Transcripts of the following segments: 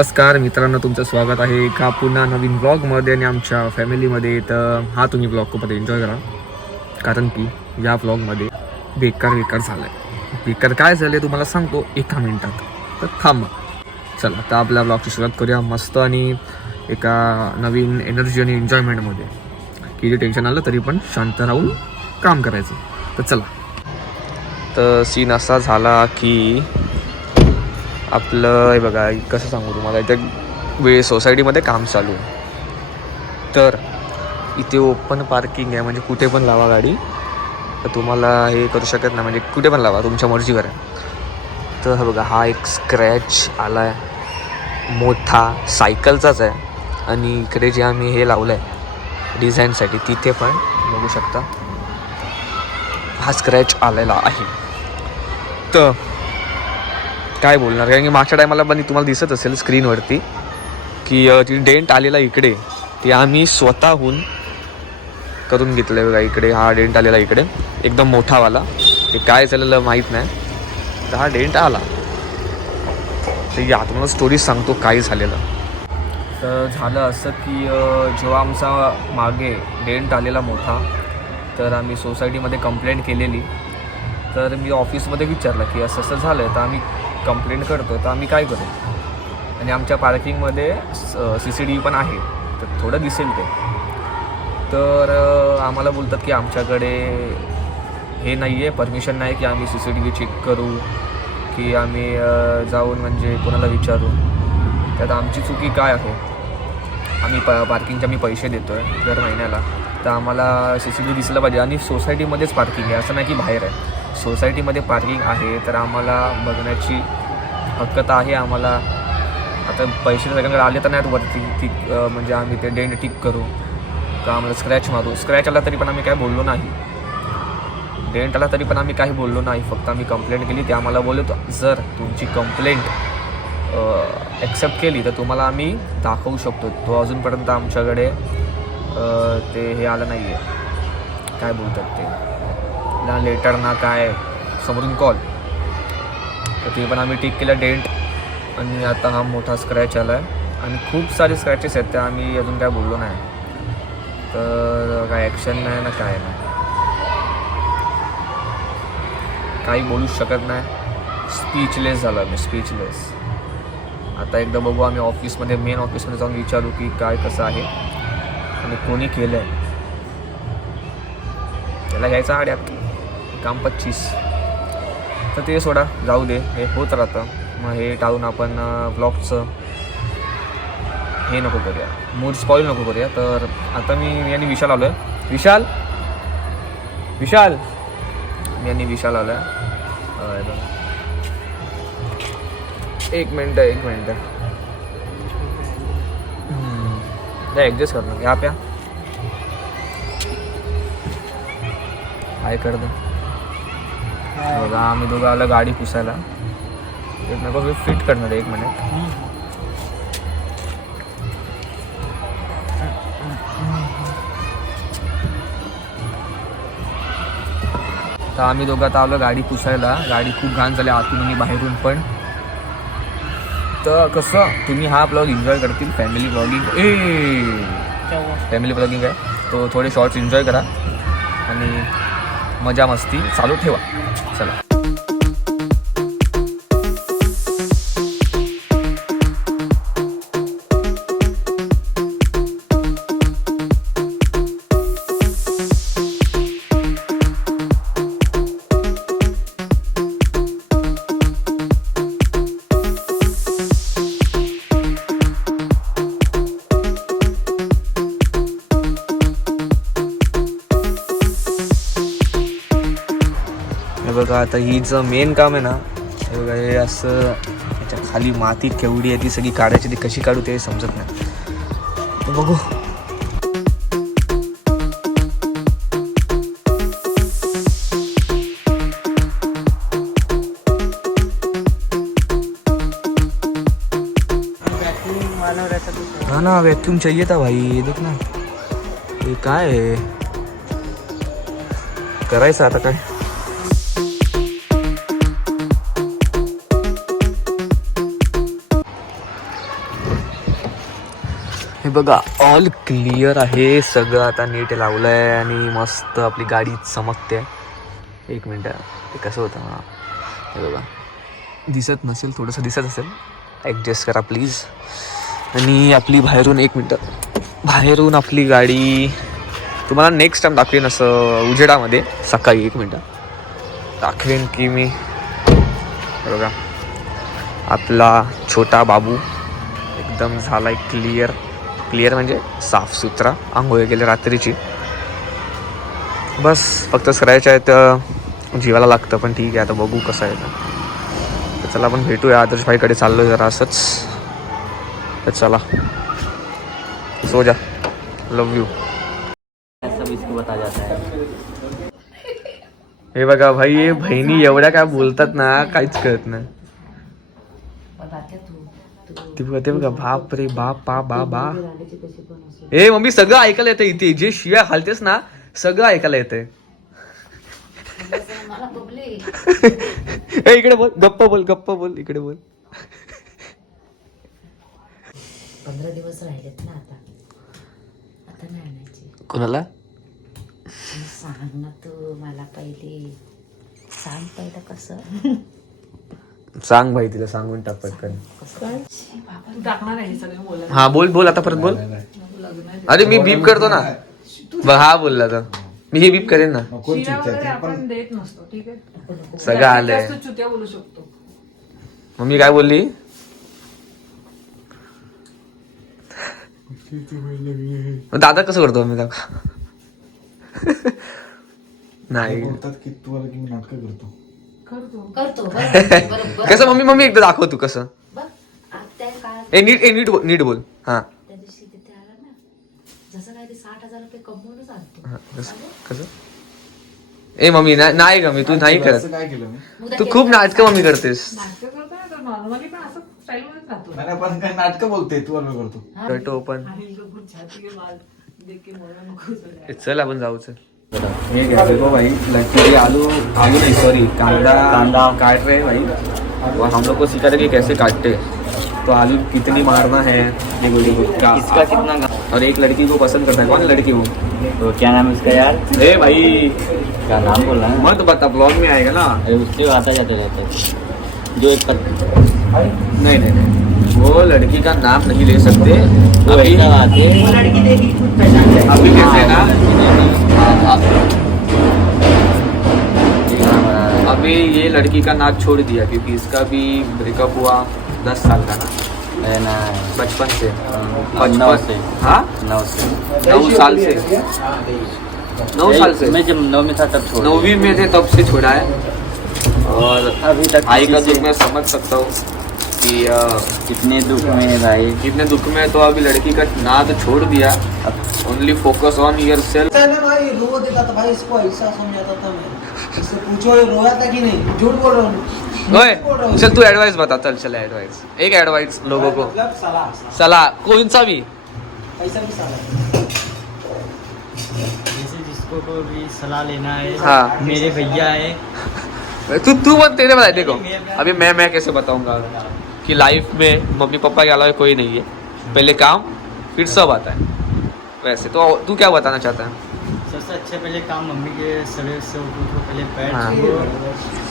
नमस्कार मित्रांनो, तुमचं स्वागत आहे एका पुन्हा नवीन ब्लॉगमध्ये आणि आमच्या फॅमिलीमध्ये. तर हा तुम्ही ब्लॉग खूप एन्जॉय करा, कारण की या ब्लॉगमध्ये बेकार झालं आहे. बेकार काय झालं आहे तुम्हाला सांगतो एका मिनिटात, तर थांबा. चला आता आपल्या ब्लॉगची सुरुवात करूया मस्त आणि एका नवीन एनर्जी आणि एन्जॉयमेंटमध्ये. किती टेन्शन आलं तरी पण शांत राहून काम करायचं. तर चला. तर सीन असा झाला की आपलं हे बघा, कसं सांगू तुम्हाला, इथं सोसायटीमध्ये काम चालू आहे. तर इथे ओपन पार्किंग आहे, म्हणजे कुठे पण लावा गाडी, तर तुम्हाला हे करू शकत नाही, म्हणजे कुठे पण लावा, तुमच्या मर्जीवर आहे. तर बघा, हा एक स्क्रॅच आला आहे मोठा, सायकलचाच आहे. आणि इकडे जे आम्ही हे लावलं आहे डिझाईनसाठी, तिथे पण बघू शकता हा स्क्रॅच आलेला आहे. तर काय बोलणार, कारण की मागच्या टायमाला पण तुम्हाला दिसत असेल स्क्रीनवरती की ती डेंट आलेला इकडे, ते आम्ही स्वतःहून करून घेतलं आहे. बघा इकडे हा डेंट आलेला इकडे एकदम मोठावाला, ते काय झालेलं माहीत नाही, तर हा डेंट आला. तर या तुम्हाला स्टोरी सांगतो काय झालेलं. तर झालं असं की जेव्हा आमचा मागे डेंट आलेला मोठा, तर आम्ही सोसायटीमध्ये कंप्लेंट केलेली. तर मी ऑफिसमध्ये विचारलं की असं असं झालं आहे, तर आम्ही कंप्लेंट करतो, तर आम्ही काय करू. आणि आमच्या पार्किंगमध्ये CCTV पण आहे, तर थोडं दिसेल ते. तर आम्हाला बोलतात की आमच्याकडे हे नाही आहे, परमिशन नाही की आम्ही CCTV चेक करू, की आम्ही जाऊन म्हणजे कोणाला विचारू. त्यात आमची चुकी काय आहे, आम्ही पार्किंगचे आम्ही पैसे देतो आहे दर महिन्याला, तर आम्हाला CCTV दिसलं पाहिजे. आणि सोसायटीमध्येच पार्किंग आहे, असं नाही की बाहेर आहे, सोसायटीमध्ये पार्किंग आहे, तर आम्हाला बघण्याची हक्क तर आहे आम्हाला. आता पैसे सगळ्यांकडे आले तर नाहीत वरती म्हणजे आम्ही ते डेंट ठीक करू का आम्हाला स्क्रॅच मारू. स्क्रॅच आला तरी पण आम्ही काय बोललो नाही, डेंट आला तरी पण आम्ही काही बोललो नाही, फक्त आम्ही कंप्लेंट केली. ते आम्हाला बोलतो जर तुमची कंप्लेंट ॲक्सेप्ट केली तर तुम्हाला आम्ही दाखवू शकतो. तो अजूनपर्यंत आमच्याकडे ते हे आलं नाही आहे, काय बोलतात ते, ना लेटर ना काय, समोरून कॉल. तर ते पण आम्ही ठीक केलं डेंट. आणि आता हा मोठा स्क्रॅच आला आहे आणि खूप सारे स्क्रॅचेस आहेत, त्या आम्ही अजून काय बोललो नाही. तर काय ॲक्शन नाही ना काय नाही, काही बोलूच शकत नाही, स्पीचलेस झाला मी, स्पीचलेस. आता एकदा बघू आम्ही ऑफिसमध्ये, मेन ऑफिसमध्ये जाऊन विचारू की काय कसं आहे आणि कोणी केलं आहे. त्याला घ्यायचा आड्यात काम 25. तर ते सोडा, जाऊ दे, हे होत राहतं. मग हे टाळून आपण ब्लॉगचं हे नको करूया, मूड स्पॉईल नको करूया. तर आता मी आणि विशाल आलो आहे. विशाल मी आणि विशाल आलो आहे. एक मिनटं ॲडजस्ट करणार या प्या काय करतो. बघा आम्ही दोघं आलं गाडी पुसायला, एक नको फिट करणार, 1 मिनिट. तर आम्ही दोघं आता आलो गाडी पुसायला. गाडी खूप घाण झाली आतून आणि बाहेरून पण. तर कसं तुम्ही हा ब्लॉग एन्जॉय करतील, फॅमिली ब्लॉगिंग आहे, तो थोडे शॉर्ट्स एन्जॉय करा आणि मजा मस्ती चालू ठेवा. चला. हे बघा, आता हिचं मेन काम आहे ना, हे बघा, हे असं याच्या खाली माती केवढी आहे ती सगळी काढायची, ती कशी काढू ते समजत नाही. तर बघू. हाँ ना, वैक्यूम चाहिए था भाई. ये देख ना, ये काय आहे, करायचं आता काय. हे बघा ऑल क्लिअर आहे सगळं. आता नीट लावलंय आणि मस्त आपली गाडी चमकते. एक मिनटं, ते कसं होतं ना, हे बघा दिसत नसेल, थोडंसं दिसत असेल, ॲडजस्ट करा प्लीज. आणि आपली बाहेरून, एक मिनटं, बाहेरून आपली गाडी तुम्हाला नेक्स्ट टाइम दाखवेन असं उजेडामध्ये सकाळी. एक मिनटं दाखवेन की मी. हे बघा आपला छोटा बाबू एकदम झालाय क्लिअर. क्लिअर म्हणजे साफसुथरा. आंघोळ गेले रात्रीची, बस फक्त करायचं आहे तर जीवाला लागतं. पण ठीक आहे, आता बघू कसं आहे तर चला आपण भेटूया. आदर्श भाईकडे चाललो जरा असंच. तर चला, सो जा, लव यू. हे बघा भाई, हे बहिणी एवढ्या काय बोलतात ना, काहीच कळत नाही. ते बघा, बाप रे बाप, बा बा बा. ए मम्मी, सगळं ऐकायला येतं इथे. जे शिव्या घालतेस ना, सगळं ऐकायला येतंय. ए इकडे बोल, गप्प बोल, गप्प बोल, इकडे बोल. 15 दिवस राहिलेत ना आता. आता नाही आणायची. कोणाला सांग ना तू मला पहिले. सांग पहिलं कसं. सांग भाई, तिला सांगून टाक पटकन. टाकणार आहे सगळे बोल. हा बोल बोल, आता परत बोल. अरे मी बीप करतो ना. हा बोलला तर मी हे बीप करेन ना. आपण देत नसतो, ठीक आहे. सगळं आलंय. चुत्या बोलू शकतो. मम्मी काय बोलली? दादा कसं करतो मी दादा? नाही बोलतात की तू आला की मी नाटक करतो. करतो बरोबर. कसं मम्मी, मम्मी एकदा दाखव तू कसं. बघ त्या काळात ए नीट बोल, नीट बोल. हा त्या दिवशी तिथे आला ना, जसं काय ते 60,000 रुपये कमवूनच आणतो. हा, कसं. ए मम्मी नाही ग, मी तू नाही करत. असं काय केलं मी? तू खूप नाटकं मम्मी करतेस. नाटक करतो ना, तर नॉर्मली पण असं स्टाईल मध्येच राहतो. नाही पण काय नाटक बोलते तू आला करतो. करतो पण. आणि लोक छाती के बाल देख के बोलना नको. चल आपण जाऊ. चल ये क्या देखो भाई, लड़की आलू नहीं सॉरी, कांदा काट रहे हैं भाई. और हम लोग को सिखा रहे कि कैसे काटते. तो आलू कितनी मारना है, इसका कितना, और एक लड़की को पसंद करता है. कौन लड़की वो? तो क्या नाम है उसका यार? ए भाई क्या नाम बोल रहा है? मत बता, ब्लॉग में आएगा ना. अरे उससे आता जाता रहता है जो एक नहीं, वो लड़की का नाम नहीं ले सकते अभी. ऐसा बात है, अभी कैसे ना, अभी ये लड़की का नाक छोड़ दिया क्योंकि इसका भी ब्रेकअप हुआ 10 साल का ना, बचपन से. 9 से. हाँ 9 से. 9 साल से. 9 साल से मैं जब 9 में था तब छोड़ा. 9वीं में थे तब से छोड़ा है. और अभी तक भाई का किसी दुख मैं समझ सकता हूँ कि कितने दुख में है भाई. कितने दुख में है. तो अभी लड़की का नाक छोड़ दिया. Only focus on yourself. भाई रो देता था भाई, इसको ऐसा समझाता था मैं. इससे पूछो ये रोया था कि नहीं. झूठ बोल रहा हूँ. ओए चल तू एडवाइस बता. चल एडवाइस, एक एडवाइस लोगों को. मतलब सलाह, सलाह कौन सा भी. ऐसा भी सलाह. जैसे जिसको को भी सलाह लेना है, हाँ. मेरे भैया है. तू मत, तेरे बताए. देखो अभी मैं कैसे बताऊंगा कि लाइफ में मम्मी पापा के अलावा कोई नहीं है. पहले काम फिर सब आता है. वैसे तो तू क्या बताना चाहता है? सबसे अच्छे पहले काम मम्मी के सवेरे से उठो, पहले पैर हाँ. छुओ.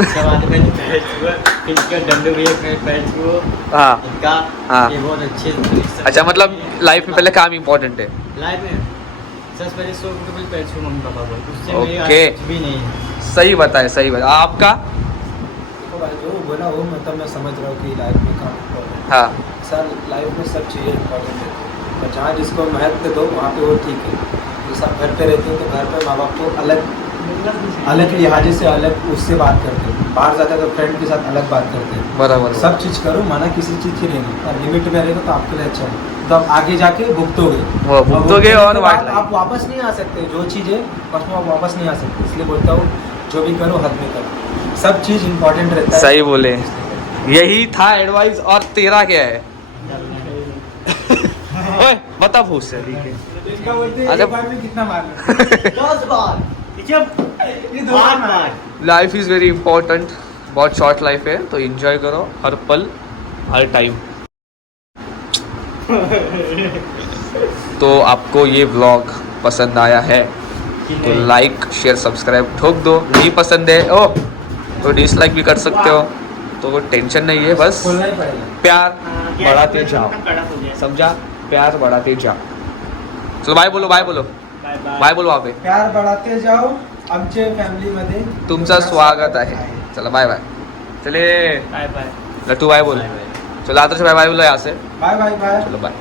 उसके बाद में पैर छुओ, फिर उसके डंडे हुए पैर छुओ. हाँ इनका हाँ. ये बहुत अच्छे. अच्छा, मतलब लाइफ में पहले काम इम्पोर्टेंट है. लाइफ में सबसे पहले सो उठो, पहले पैर छुओ मम्मी पापा को. उससे मेरी ओके. कुछ भी नहीं है. सही बताए, सही बताया. आपका? जो बोला वो मतलब मैं समझ रहा हूँ कि लाइफ में काम इम्पोर्टेंट है. हाँ सर लाइफ में सब चीज़ें इम्पोर्टेंट है. और जहाँ जिसको महत्व दो वहाँ पे वो ठीक है. जैसे आप घर पे रहते हो तो घर पे माँ बाप को अलग लिहाजे से अलग उससे बात करते हो. बाहर जाते हो तो फ्रेंड के साथ अलग बात करते हैं. बराबर. सब चीज़ करो, माना किसी चीज़ की नहीं. और लिमिट में रहेगा तो आपके लिए अच्छा है. तो आप आगे जाके भुगतोगे. वो भुगतोगे और आप वापस नहीं आ सकते. जो चीज़ है उसमें आप वापस नहीं आ सकते. इसलिए बोलता हूँ जो भी करो हद में करो. सब चीज़ इम्पोर्टेंट रहता है. सही बोले. यही था एडवाइस. और तेरा क्या है? ओए बता भूस से. इसका बोलते हैं अरे- एक बार में कितना मारना. 10 बार. ये 2 बार मार. Life is very important. बहुत शॉर्ट लाइफ है तो एंजॉय करो हर पल हर टाइम. तो आपको ये व्लॉग पसंद आया है तो लाइक शेयर सब्सक्राइब ठोक दो, नहीं पसंद है ओ तो डिसलाइक भी कर सकते हो, तो टेंशन नहीं है, बस खोलना ही पड़ेगा। प्यार बढ़ाते जाओ, समझा, प्यार बढ़ाते जाओ। चलो बाय बोलो, बाय बोलो, बाय बोलो वहाँ पे, प्यार बढ़ाते जाओ आमच्या फॅमिलीमध्ये तुमचं स्वागत आहे। चला बाय बाय, चले बाय बाय लट्टू बाय बोल, चलो आदर्श बाय बाय बोलो यहाँ से, बाय बाय बाय चलो बाय।